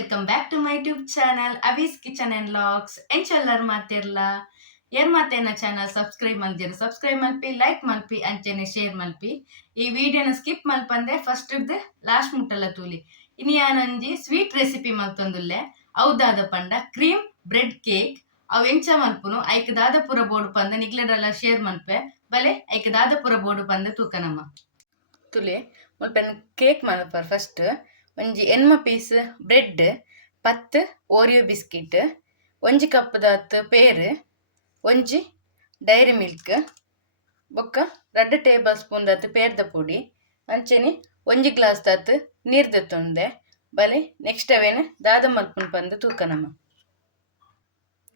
Welcome back to my YouTube channel Avi's kitchen and vlogs ಎಂಚೆಲ್ಲರ್ ಮಾತಿರ್ಲ ಏರ್ ಮಾತೇನ channel subscribe ಮಲ್ತಿರ ಸಬ್ಸ್ಕ್ರೈಬ್ ಮಲ್ಪಿ ಲೈಕ್ ಮಲ್ಪಿ ಅಂಚೆನೆ ಶೇರ್ ಮಲ್ಪಿ ಈ ವಿಡಿಯೋನ ಸ್ಕಿಪ್ ಮಲ್ಪಂದೆ ಫಸ್ಟ್ ಲಾಸ್ಟ್ ಮುಟ್ಟಲ್ಲ ತೂಲಿ. ಇನಿ ಯಾನೊಂಜಿ ಸ್ವೀಟ್ ರೆಸಿಪಿ ಮಲ್ತೊಂದುಲ್ಲೆ ಔದಾದ ಪಂಡ ಕ್ರೀಮ್ ಬ್ರೆಡ್ ಕೇಕ್ ಅವು ಎಂಚ ಮಲ್ಪುನು ಐಕ್ ದಾದ ಬೋರ್ಡ್ ಪಂದ ನಿಗ್ಲಡಲ್ಲ ಶೇರ್ ಮಲ್ಪೆ ಬಲೆ ಐಕ್ ಪುರ ಬೋರ್ಡ್ ಪಂದ ತೂಕನಮ್ಮ ತುಲೆ ಮುಲ್ಪೆನ್ ಕೇಕ್ ಮಲ್ಪರ್ ಫಸ್ಟ್ ಒಂಜಿ ಎನ್ಮ ಪೀಸ್ ಬ್ರೆಡ್ ಪತ್ತು ಓರಿಯೋ ಬಿಸ್ಕಿಟ್ ಒಂಜಿ ಕಪ್ ದಾತ್ ಪೇರ್ ಒಂಜಿ ಡೈರಿ ಮಿಲ್ಕ್ ಬೊಕ್ಕ ರಡ್ಡ್ ಟೇಬಲ್ ಸ್ಪೂನ್ ದಾತ್ ಪೇರ್ದ ಪುಡಿ ಅಂಚನೆ ಒಂಜಿ ಗ್ಲಾಸ್ ದಾತ್ ನೀರ್ ದೆತ್ತೊಂದೆ ಬಲೆ ನೆಕ್ಸ್ಟ್ ಅವೇನು ದಾದ ಮಲ್ಪುನ್ ಪಂದ್ ತೂಕನಮ್ಮ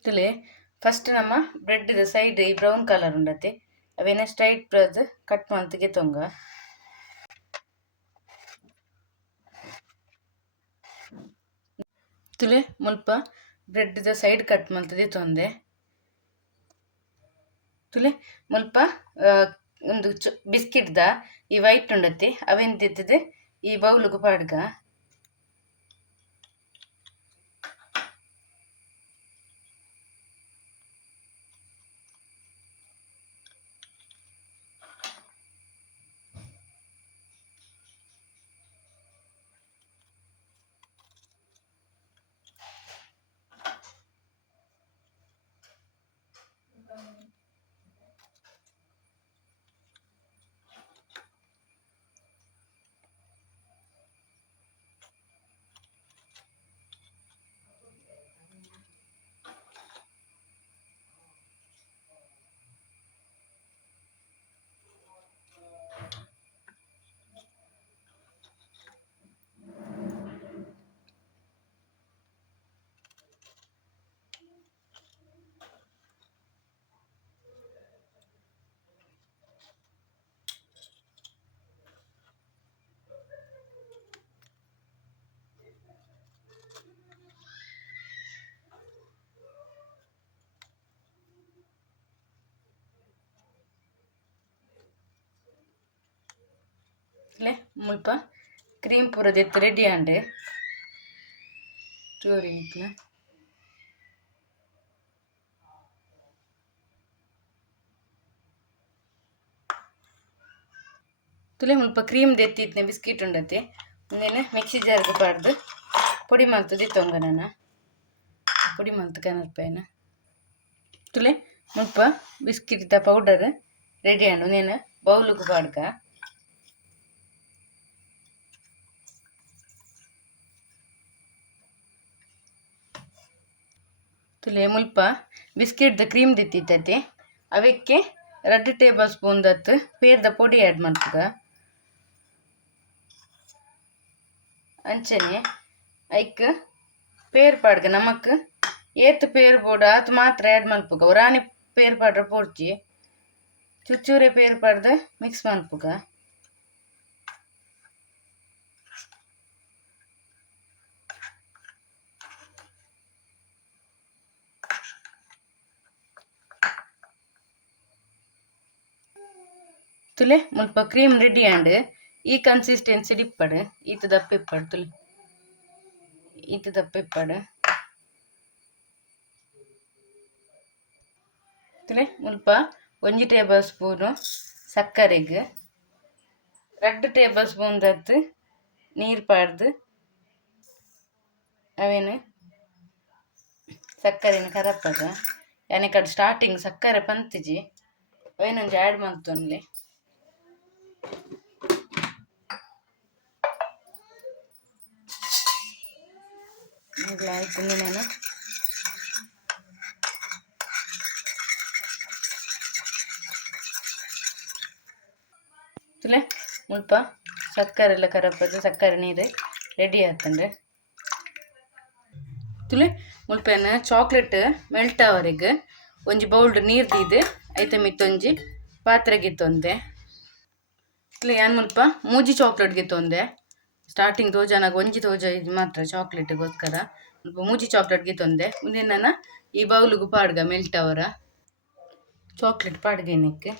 ತುಲೆ ಫಸ್ಟ್ ನಮ್ಮ ಬ್ರೆಡ್ ಸೈಡ್ ಈ ಬ್ರೌನ್ ಕಲರ್ ಉಂಡತೆ ಅವೇನ ಸ್ಟ್ರೈಟ್ ಪ್ರದ್ ಕಟ್ ಮಂತ್ಗೆ ತೊಂಗ ತುಲೆ ಮುಲ್ಪ ಬ್ರೆಡ್ದ ಸೈಡ್ ಕಟ್ ಮಲ್ತದೆ ತೊಂದೆ. ತುಲೆ ಮುಲ್ಪ ಒಂದು ಬಿಸ್ಕಿಟ್ ಬಿಸ್ಕಿಟ್ದ ಈ ವೈಟ್ ಉಂಡತಿ ಅವೆಂತಿತ್ತದೆ ಈ ಬೌಲ್ಗು ಪಾಡ್ಗ ಇಲ್ಲೇ ಮುಲ್ಪ ಕ್ರೀಮ್ ಪೂರ ದೆತ್ತು ರೆಡಿ ಆಂಡೆ ಚೂರಿ ನಿಕ್ಲ ತುಲೆ ಮುಲ್ಪ ಕ್ರೀಮ್ ದೆತ್ತಿತ್ನೆ ಬಿಸ್ಕಿಟ್ ಉಂಡತೆ ಒಂದೇನೆ ಮಿಕ್ಸಿ ಜಾರ್ಗೆ ಪಾಡ್ದು ಪುಡಿ ಮಲ್ತದೆ ತೊಂಗ ನಾನು ಪುಡಿ ಮಲ್ತು ಕನರ್ಪಾಯನ ತುಲೆ ಮುಲ್ಪ ಬಿಸ್ಕಿಟ್ ಪೌಡರ್ ರೆಡಿ ಆಂಡು ನೇನು ಬೌಲುಗು ಪಾಡ್ಕ ತುಲೆ ಮುಲ್ಪ ಬಿಸ್ಕೆಟ್ದ ಕ್ರೀಮ್ ದಿತ್ತಿತ್ತೈತಿ ಅವಕ್ಕೆ ರೆಡ್ ಟೇಬಲ್ ಸ್ಪೂನ್ ದತ್ತು ಪೇರ್ದ ಪೊಡಿ ಆ್ಯಡ್ ಮಾಡ್ತದ. ಅಂಚನೆ ಐಕ್ ಪೇರ್ ಪಾಡ್ಗ ನಮಕ್ ಏತ್ ಪೇರ್ ಬೋಡ ಆತ್ ಮಾತ್ರ ಆ್ಯಡ್ ಮಲ್ಪುಗ ಒರಾನಿ ಪೇರ್ ಪಾಡ್ರ ಪೋಡ್ಚಿ ಚುಚ್ಚೂರೆ ಪೇರ್ ಪಾಡ್ದ ಮಿಕ್ಸ್ ಮಲ್ಪುಗ ತುಲೆ, ಮುಲ್ಪ ಕ್ರೀಮ್ ರೆಡಿ ಆಂಡ್ ಈ ಕನ್ಸಿಸ್ಟೆನ್ಸಿ ಡಿಪ್ಪಡ್ ಈತ ದಪ್ಪ ಇಪ್ಪಡ್ ತುಲೆ. ಈತ ದಪ್ಪ ತುಲೆ, ಮುಲ್ಪ ಒಂಜಿ ಟೇಬಲ್ ಸ್ಪೂನು ಸಕ್ಕರೆಗ್, ರಡ್ಡ್ ಟೇಬಲ್ ಸ್ಪೂನ್ ದತ್ತು ನೀರ್ ಪಾಡ್ದು ಅವೇನು ಸಕ್ಕರೆನ ಕರಪದ ಯಾನೆ ಕಡೆ ಸ್ಟಾರ್ಟಿಂಗ್ ಸಕ್ಕರೆ ಪಂತಿಜಿ ಅವೇನೊಂದು ಆ್ಯಡ್ ಮಾಡ್ತೊನ್ಲೆ. ಈಗ నేను ಮುಲ್ಪ ಸಕ್ಕರೆ ಎಲ್ಲ ಕರಪದು ಸಕ್ಕರೆ ನೀರು ರೆಡಿ ಆತಂದ್ರೆ ತುಲೆ ಮುಲ್ಪೇನ ಚಾಕ್ಲೇಟ್ ಮೆಲ್ಟ್ ಆವರೆಗೆ ಒಂಜಿ ಬೌಲ್ಡ್ ನೀರು ದೀದು ಐತ ಮಿತ್ತೊಂಜಿ ಪಾತ್ರೆಗೆ ತೊಂದೆ ಏನು ಮುಲ್ಪ, ಮೂಜಿ ಚಾಕ್ಲೇಟ್ಗೆ ತೊಂದೆ. ಸ್ಟಾರ್ಟಿಂಗ್ ತೋಜನಾಗ ಒಂಜಿ ತೋಜ ಇದು ಮಾತ್ರ ಚಾಕ್ಲೇಟ್ಗೋಸ್ಕರ ಮೂಜಿ ಚಾಕ್ಲೇಟ್ಗೆ ತೊಂದೆ. ಮುಂದೆ ನಾನು ಈ ಬೌಲ್ಗೂ ಪಾಡ್ಗ ಮೆಲ್ಟ್ ಅವರ. ಚಾಕ್ಲೇಟ್ ಪಾಡ್ಗೇನಕ್ಕೆ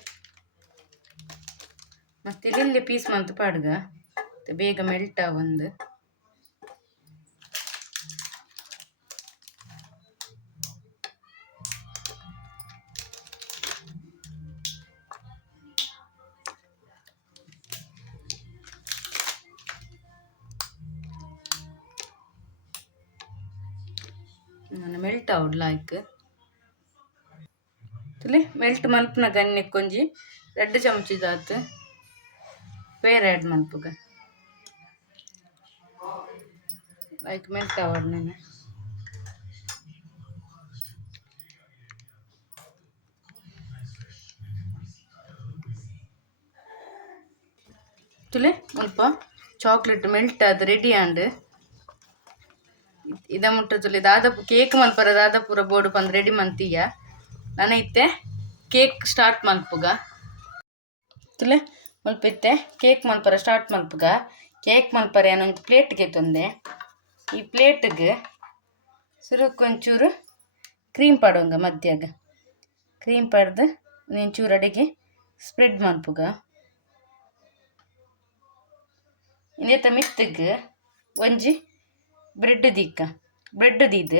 ಮತ್ತೆ ಇಲ್ಲಿ ಪೀಸ್ ಮಂತ್ ಪಾಡ್ಗ. ಬೇಗ ಮೆಲ್ಟ್ ಒಂದು. సెట్ అవుడు లైక్ ತುಲೆ ಮೆಲ್ಟ್ ಮಲ್ಪನ ಗನ್ನೆ ಕೊಂಜಿ ರಡ್ಡು ಚಮಚಿದಾತ್ ಬೇರೆ ಆ್ಯಡ್ ಮಲ್ಪುಗ ಲೈಕ್ ಮೆಲ್ಟ್ ಅವಡ್ ನೆನೆ ತುಲೆ ಮುಲ್ಪ ಚಾಕ್ಲೇಟ್ ಮೆಲ್ಟ್ ಅದು ರೆಡಿ ಆಂಡ್ ಇದ ಮುಟ್ಟ ತುಲೆ ದಾದಾಪು ಕೇಕ್ ಮಲ್ಪರ ದಾದಾಪುರ ಬೋರ್ಡ್ ಬಂದು ರೆಡಿ ಮಂತೀಯ. ನಾನು ಇತ್ತೆ ಕೇಕ್ ಸ್ಟಾರ್ಟ್ ಮಲ್ಪುಗ ತುಲೆ ಮಲ್ಪಿತ್ತೆ ಕೇಕ್ ಮಲ್ಪರ ಸ್ಟಾರ್ಟ್ ಮಲ್ಪುಗ ಕೇಕ್ ಮಲ್ಪರ ಏನೊಂದು ಪ್ಲೇಟ್ಗೆ ತಂದೆ. ಈ ಪ್ಲೇಟ್ಗೆ ಸುರುಕೊಂಚೂರು ಕ್ರೀಮ್ ಪಾಡೋಂಗ ಮಧ್ಯಾಗ. ಕ್ರೀಮ್ ಪಾಡ್ದು ಒಂಚೂರು ಅಡಿಗೆ ಸ್ಪ್ರೆಡ್ ಮಲ್ಪುಗ ಇನ್ನೇತ ಮಿತ್ತಗ್ ಒಂಜಿ ಬ್ರೆಡ್ ದಿಕ್ಕ ಬ್ರೆಡ್ ದಿದ್ದ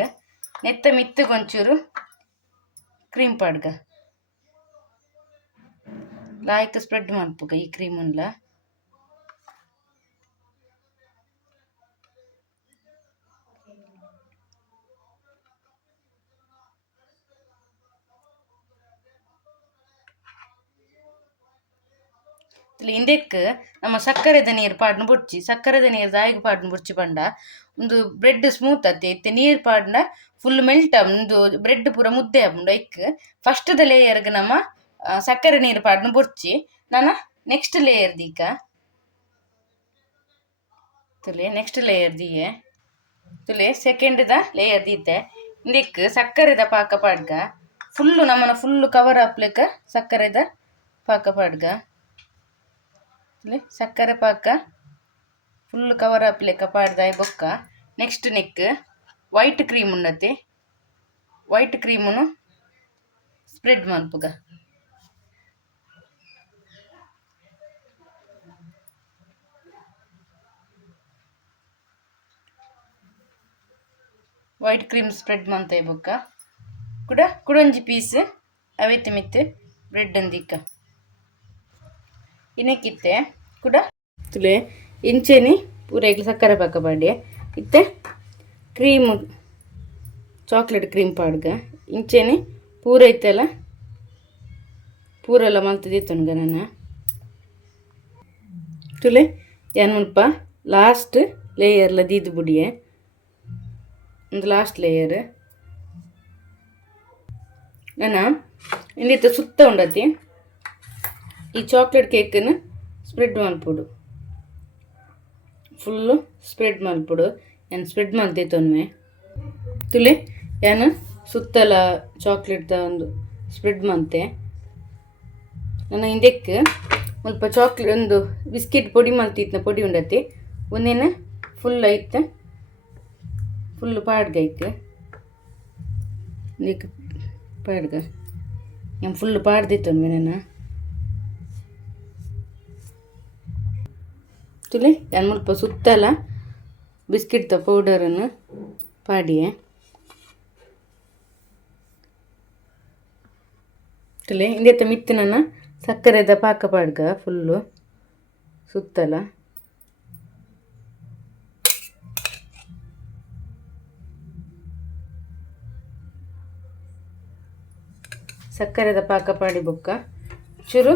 ನೆತ್ತ ಮಿತ್ತು ಒಂಚೂರು ಕ್ರೀಮ್ ಪಾಡ್ಗ. ಲಾಯ್ಕ್ ಸ್ಪ್ರೆಡ್ ಮಲ್ಪುಗ ಈ ಕ್ರೀಮನ್ಲ ಇಂದೆಕ್ ನಮ್ಮ ಸಕ್ಕರೆದ ನೀರು ಪಾಡ್ನ ಬುಡ್ಚಿ ಸಕ್ಕರೆದ ನೀರು ದಾಯಿಗೆ ಪಾಡ್ನ ಬುಡ್ಚಿ ಪಂಡ ಒಂದು ಬ್ರೆಡ್ ಸ್ಮೂತ್ ಅತ್ತೆ ಇತ್ತೆ ನೀರು ಪಾಡ್ನ ಫುಲ್ ಮೆಲ್ಟ್ ಒಂದು ಬ್ರೆಡ್ ಪೂರ ಮುದ್ದೆ ಆಪುಂಡು ಐಕ್ ಫಸ್ಟ್ದ ಲೇಯರ್ಗ್ ನಮ್ಮ ಆ, ಸಕ್ಕರೆ ನೀರು ಪಾಡ್ನ ಬುಡ್ಚಿ ನಾನು ನೆಕ್ಸ್ಟ್ ಲೇಯರ್ ದೀಕ ತುಲೆ ನೆಕ್ಸ್ಟ್ ಲೇಯರ್ ದೀಯೆ ತುಲೆ ಸೆಕೆಂಡ್ದ ಲೇಯರ್ ದೀತೆ ಇಂದಿಕ್ ಸಕ್ಕರೆದ ಪಾಕ ಪಾಡ್ಗ ಫುಲ್ಲು ನಮ್ಮನ ಫುಲ್ಲು ಕವರ್ ಹಾಪ್ಲಿಕ್ಕ ಸಕ್ಕರೆದ ಪಾಕ ಪಾಡ್ಗ ಇಲ್ಲಿ ಸಕ್ಕರೆ ಪಾಕ ಫುಲ್ ಕವರ್ ಹಾಪ್ಲೆಕ್ಕ ಪಾಡ್ದಾಯ್ ಬೊಕ್ಕ. ನೆಕ್ಸ್ಟ್ ನೆಕ್ ವೈಟ್ ಕ್ರೀಮ್ ಉಂಡತೆ ವೈಟ್ ಕ್ರೀಮುನು ಸ್ಪ್ರೆಡ್ ಮಾಡ್ಬಗ ವೈಟ್ ಕ್ರೀಮ್ ಸ್ಪ್ರೆಡ್ ಮಂತ ಬೊಕ್ಕ. ಕುಡ, ಕುಡೊಂಜಿ ಪೀಸ್ ಅವೈತೆ ಮಿತ್ ಬ್ರೆಡ್ ಅಂದಿಕ್ಕ. ಇನ್ನಕ್ಕಿತ್ತೆ ಕೂಡ? ತುಲೆ, ಇಂಚೆನಿ ಪೂರ ಇಗ್ಲು ಸಕ್ಕರೆ ಪಾಕ ಪಾಡ್ಯ. ಇತ್ತೆ ಕ್ರೀಮ್, ಚಾಕ್ಲೇಟ್ ಕ್ರೀಮ್ ಪಾಡ್ಗ. ಇಂಚೆನಿ ಪೂರ ಇತ್ತೆಲ್ಲ ಪೂರೆಲ್ಲ ಮಲ್ತದಿತ್ತುನ್ಗ ನಾನು. ತುಲೆ ಏನು ಮುಲ್ಪ ಲಾಸ್ಟ್ ಲೇಯರ್ಲ ದೀದು ಬುಡಿಯೆ. ಒಂದು ಲಾಸ್ಟ್ ಲೇಯರ್. ನಾನು ಇಂದಿತ್ತ ಸುತ್ತ ಉಂಡತಿ. ಈ ಚಾಕ್ಲೇಟ್ ಕೇಕನ್ನು ಸ್ಪ್ರೆಡ್ ಮಲ್ಪುಡು ಫುಲ್ಲು ಸ್ಪ್ರೆಡ್ ಮಲ್ಪುಡು ಏನು ಸ್ಪ್ರೆಡ್ ಮಲ್ತೈತೊನ್ಮೆ ತುಲೆ, ಏನು ಸುತ್ತಲ ಚಾಕ್ಲೇಟ್ದ ಒಂದು ಸ್ಪ್ರೆಡ್ ಮಂತೆ ನನ್ನ ಹಿಂದಕ್ಕೆ ಸ್ವಲ್ಪ ಚಾಕ್ಲೇಟ್ ಒಂದು ಬಿಸ್ಕಿಟ್ ಪೊಡಿ ಮಲ್ತಿತ್ನ ಪೊಡಿ ಉಂಡತಿ. ಒಂದೇನು ಫುಲ್ ಐತೆ ಫುಲ್ ಪಾಡ್ಗ ಐತೆ ನೀಕ್ ಪಾಡ್ಗ ನಾನು ಫುಲ್ ಪಾಡ್ದಿತ್ತೊನ್ಮೆ ನಾನು ತುಲೆ ನಾನು ಮುಲ್ಪ ಸುತ್ತಲ ಬಿಸ್ಕಿಟ್ ದ ಪೌಡರನ್ನು ಪಾಡಿಯೆ. ತುಲೆ ಇಂದೆತ್ತ ಮಿತ್ತಿನ ಸಕ್ಕರೆದ ಪಾಕ ಪಾಡ್ಗ, ಫುಲ್ಲು ಸುತ್ತಲ ಸಕ್ಕರೆದ ಪಾಕ ಪಾಡಿ ಬೊಕ್ಕ. ಚೂರು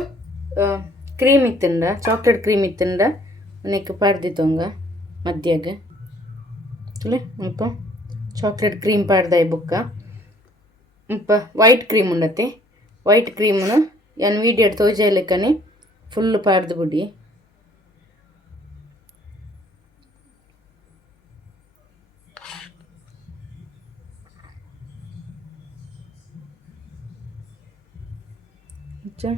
ಕ್ರೀಮ್ ಇತ್ತಿಂದ, ಚಾಕ್ಲೇಟ್ ಕ್ರೀಮ್ ಇತ್ತಂಡ ನೆಕ್ ಪಾಡ್ದಿತ್ತೊಂಗ ಮಧ್ಯಾಗ ತುಲೆ ಮುಲ್ಪ ಚಾಕ್ಲೇಟ್ ಕ್ರೀಮ್ ಪಾಡ್ದಾಯ್ ಬೊಕ್ಕ ಮುಲ್ಪ ವೈಟ್ ಕ್ರೀಮ್ ಉಂಡತೆ ವೈಟ್ ಕ್ರೀಮ್ನು ಯಾನ್ ವೀಡಿಯೋ ತೋಜಲೆಕ್ಕನೆ ಫುಲ್ ಪಾಡ್ದು ಬಿಡಿ ಅಚ್ಚಾ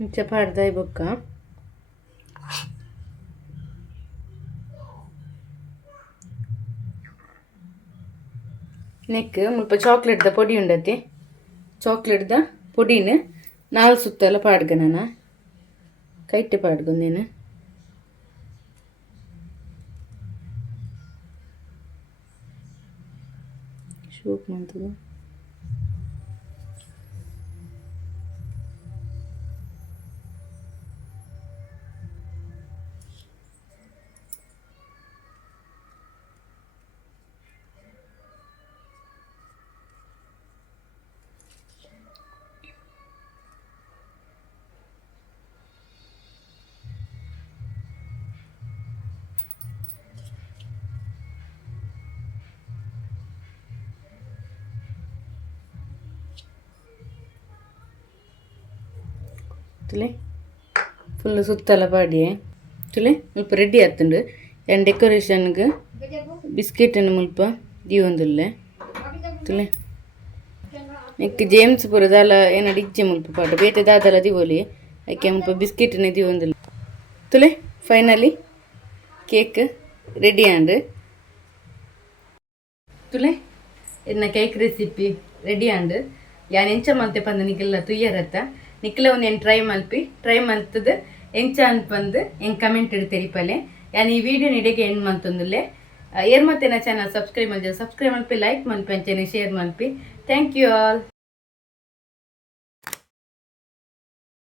ಇಂಚ ಪಾಡ್ದಾಯ್ ಬೊಕ್ಕ. ನೆಕ್, ಮುಲ್ಪ ಚಾಕ್ಲೇಟ್ದ ಪೊಡಿ ಉಂಡತಿ. ಚಾಕ್ಲೇಟ್ದ ಪೊಡಿನ ನಾಲ್ ಸುತ್ತೆಲ್ಲ ಪಾಡ್ಗ ನಾನು. ಕೈಟ್ಟೆ ನೀನು. ಶೂಟ್ ಮಾಡ್ತದೆ. ತುಲೆ ಫುಲ್ ಸುತ್ತಲ ಪಾಡಿ ತುಲೆ ಮುಲ್ಪ ರೆಡಿ ಆತುಂಡು ಏನು ಡೆಕೋರೇಷನ್ಗೆ ಬಿಸ್ಕೆಟನ್ನು ಮುಲ್ಪ ದೀವೊಂದುಲ್ಲೆ ತುಲೆ ನೆಕ್ ಜೇಮ್ಸ್ ಪೂರ ದಾಲ ಏನ ಡಿಜ್ಜೆ ಮುಲ್ಪ ಪಾಟ ಬೇತೆ ದಾದಲ ದಿವೋಲಿ ಐಕೆ ಮುಲ್ಪ ಬಿಸ್ಕೆಟ್ನ ದಿವೊಂದುಲ್ಲೆ ತುಲೆ ಫೈನಲಿ ಕೇಕ್ ರೆಡಿ ಆಂಡ್ ತುಲೆ ಎನ್ನ ಕೇಕ್ ರೆಸಿಪಿ ರೆಡಿ ಆಂಡ್ ಯಾನ್ ಎಂಚ ಮಂತೆ ಪಂದ ನಿಕ್ಕೆಲ್ಲ ತುಯ್ಯರತ್ತ ನಿಕ್ಲ ಒಂದು ಏನು ಟ್ರೈ ಮಲ್ಪಿ ಟ್ರೈ ಮಲ್ತದ ಎಂಚ ಅಂತ ಬಂದು ಹೆಂಗೆ ಕಮೆಂಟ್ ಇಡ್ತೀರಿ ಪಲ್ಲೆ ಯಾನ್ ಈ ವಿಡಿಯೋ ನಿಡೆಗೆ ಹೆಣ್ಣು ಮಂತೊಂದುಲ್ಲೆ ಏರ್ ಮತ್ತೆ ನಾ ಚಾನಲ್ ಸಬ್ಸ್ಕ್ರೈಬ್ ಮಾಡಿದ್ರೆ ಸಬ್ಸ್ಕ್ರೈಬ್ ಮಲ್ಪಿ ಲೈಕ್ ಮಲ್ಪಿ ಅಂಚನೆ ಶೇರ್ ಮಲ್ಪಿ ಥ್ಯಾಂಕ್ ಯು ಆಲ್